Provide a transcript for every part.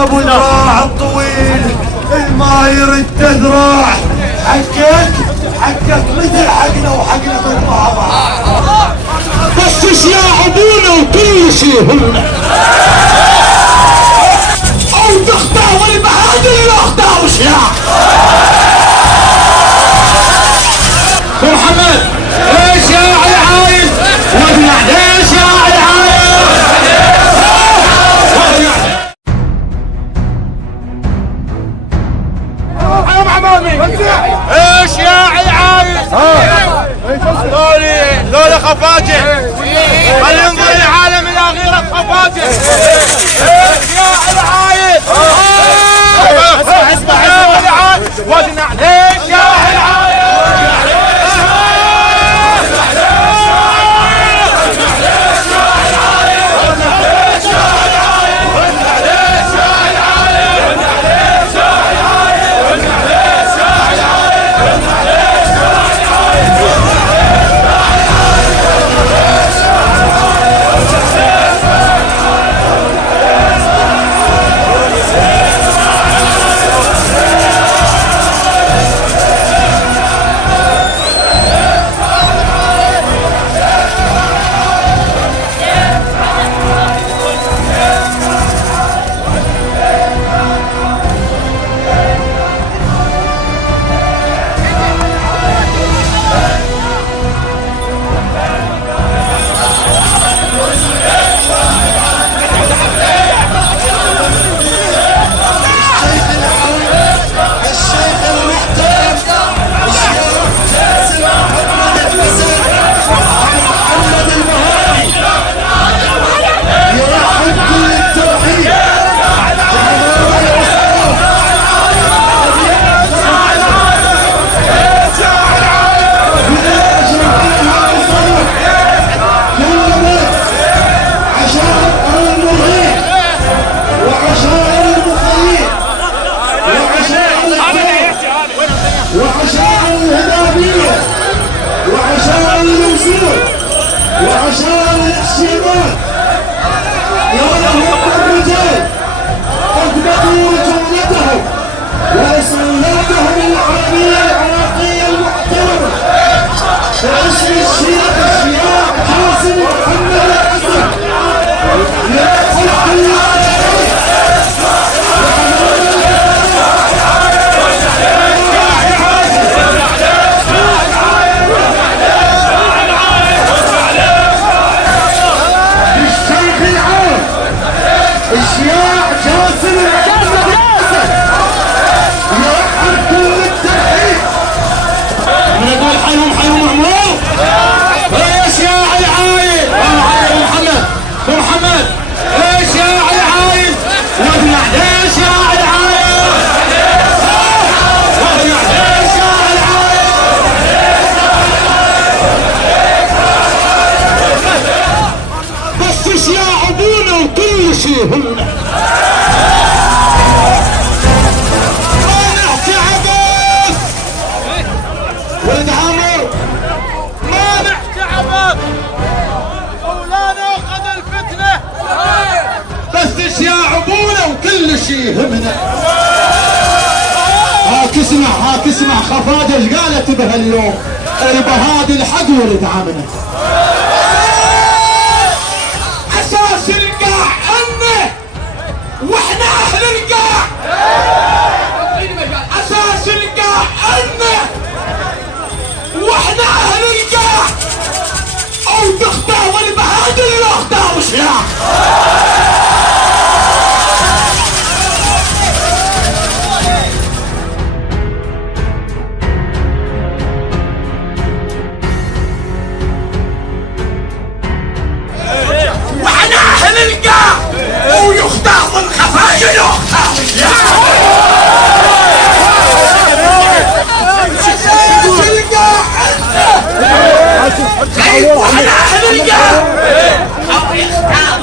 يا ابو الراع الطويل ما يرد تذراع. حقك مثل حقنا وحقنا مع بعض، بس اشياء ابونا وكل شيء هنا. او تختار البهادر لو اختاروا اشياء. ابو محمد ليش يا عايز وابنع؟ ليش يا عايز؟ ايش يا عايز؟ ذولي خفاجه، خلي ينظر العالم الى غيرة خفاجه. ايش يا عايز؟ اسمع وجنع. ليش يا عايز؟ هاك اسمع خفاجة ايش قالت بهاليوم؟ البهادي الحق ولد عمنا. اساس القاع انه واحنا اهل القاع. اساس القاع انه واحنا اهل القاع. او تختار البهادي لو اختاروا اشياء. ويختار الخفاجل واحنا اهل القاع. او يختار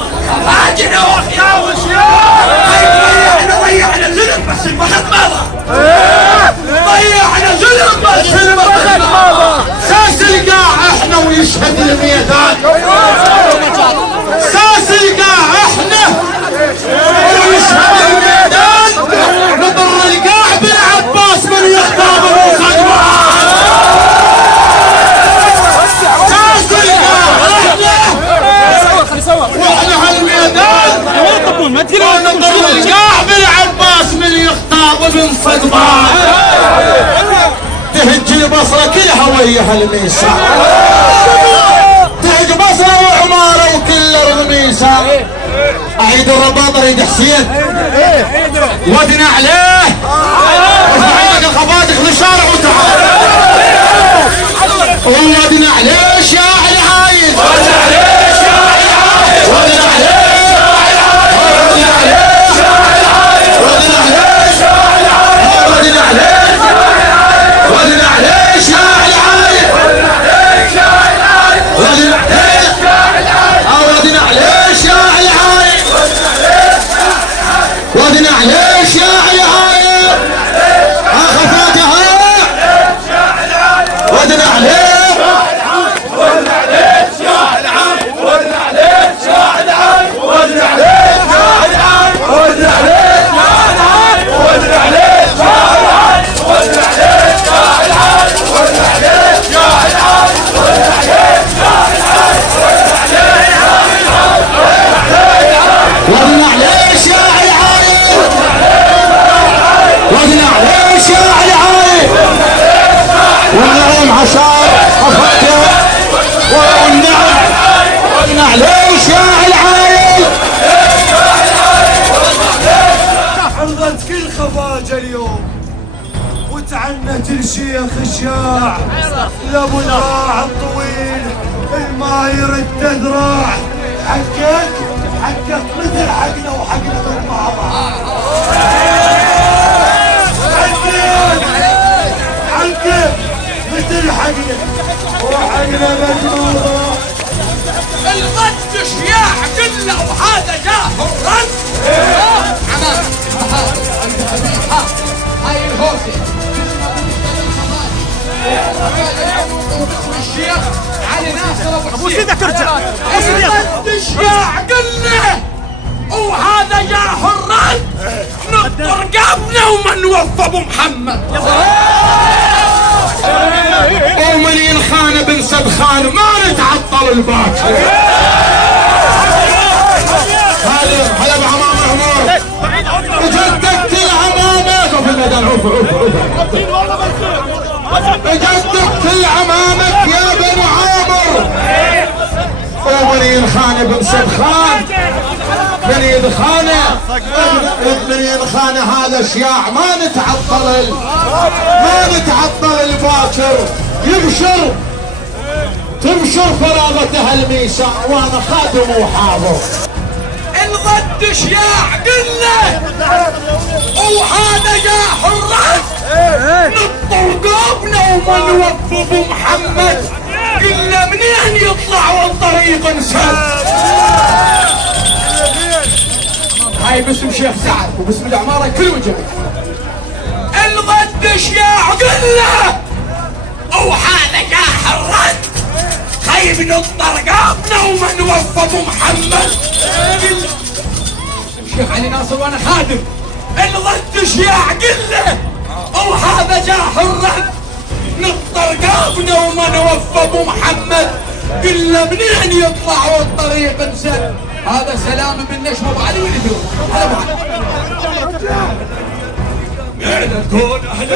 يا هالميسان تهج بصره وعماره وكل رغميسه اعيد الرباط اريد حسين ودنا عليه ارفع عندك الخفاجخ للشارع وتعال ودنا عليه شاعر عايد ودنا عليه شاعر عايد ودنا عليه شاعر عايد ودنا عليه شاعر عايد ودنا عليه ودنا عليه شاعر عايد ودنا عليه شاعر عايد ودنا عليه شاعر عايد ودنا عليه شاعر عايد ودنا عليه شاعر عايد خفاتها ودنا عليه والنعم عشان خفاته والنعم عليه شاعر عايل حرضت كل خفاجة اليوم وتعنت الشيخ الشاع لابو الراع الطويل الماير التذراع حقك مثل حقنا وحقنا مع بعض حقك مثل حقنا وحقنا مجموعة الغد شياع كله وهذا جاه الرد عمان هاي الهوسي الشيخ علي ناصر ابو سيدك ارجع الغد شياع كله وهذا جاه الرد نطر قبنا وما نوفى ابو محمد ومن ينخان بن سدخان ما نتعطل الباكر هلا بعمامة عمر جددت العمامة وفي الميدان جددت العمامة يا بن عامر ومن ينخان بن سدخان من ينخان هذا الشياع ما نتعطل الباكر يبشر تبشر فراغته الميساء وانا خادم وحاضر الغد شياع قله وهذا جاه الرد نطر قوبنا وما نوفى ابو محمد قلنا منين يطلع والطريق انسد هاي باسم شيخ سعد وباسم العمارة كل وجه الغد شياع قله وهذا جاه الرد خيب نطر قابنا وما نوفى ابو محمد الشيخ علي ناصر وانا خادم الغد شياع قله وهذا جاه الرد نطر قابنا وما نوفى ابو محمد قلنا منين يطلع والطريق انسد هذا سلام من نجم ابو علي والدور هلا ابو علي تكون اهل